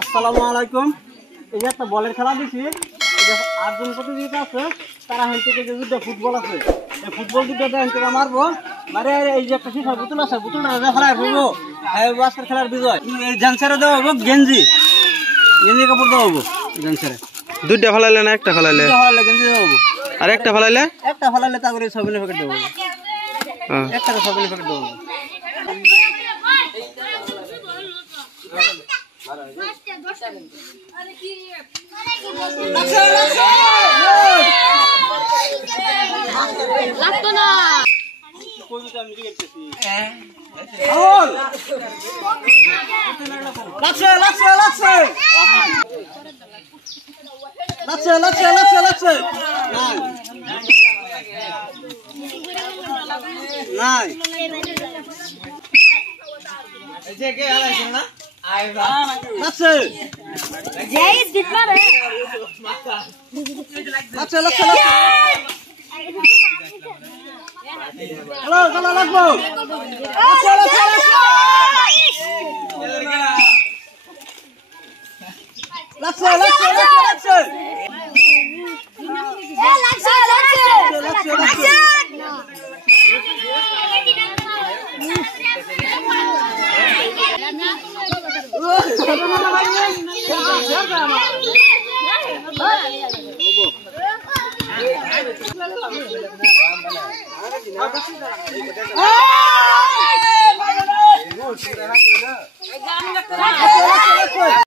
আসসালামু আলাইকুম। এই যে একটা বলের খেলা দিছি, আটজন প্রতিযোগিতা আছে, তারা হেন থেকে যে দুটো ফুটবল আছে, এই ফুটবল দুটোতে হেন থেকে মারবো, মারে এই যে একটা ফিফার বোতল আছে, বোতলটা খেলায় ফেলবো, আজকের খেলার বিজয়। এই জানসারে দেওয়া হবো গেঞ্জি কাপড় দেওয়া হবো জানসারে। দুইটা ফেলাইলে না একটা ফেলাইলে? গেঞ্জি দেওয়া হবো। আর একটা ফেলাইলে তারপরে সবিনের প্যাকেট দেবো, একটা সবিনের প্যাকেট দেবো। লাগতো না। লাগছে লাগছে লাগছে লাগছে লাগছে লাগছে লাগছে নাই লাগছে লাগছে লাগছে হ্যালো হ্যালো লাগবো লাগছে লাগছে লাগছে লাগছে